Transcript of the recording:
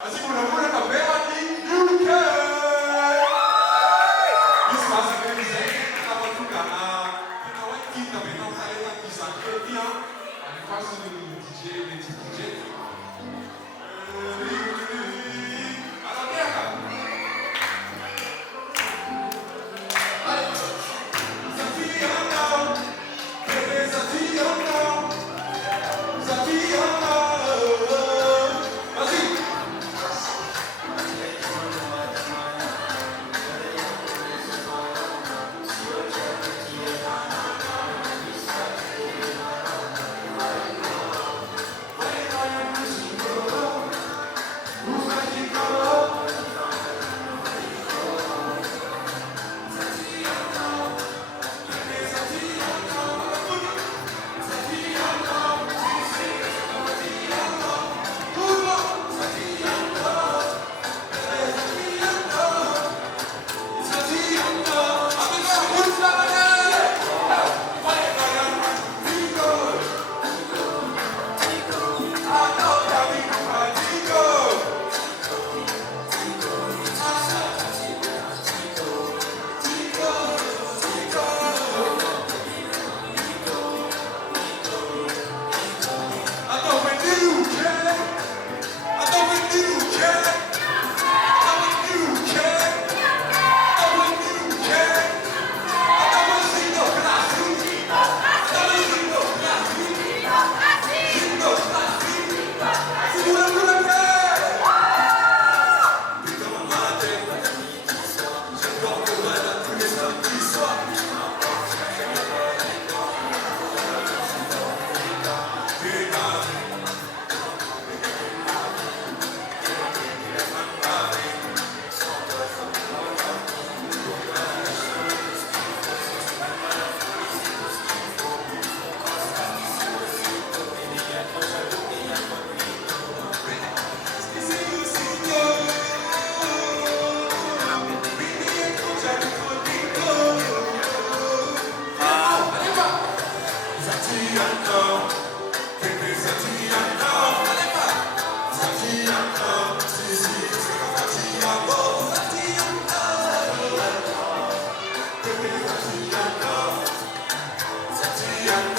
Así como una buena capela di UK. Isso faz a grande gente que estava no canal. Que não é que também não sai da pista aqui, ó. Aí faz o DJ. Alô, guerra. Yeah.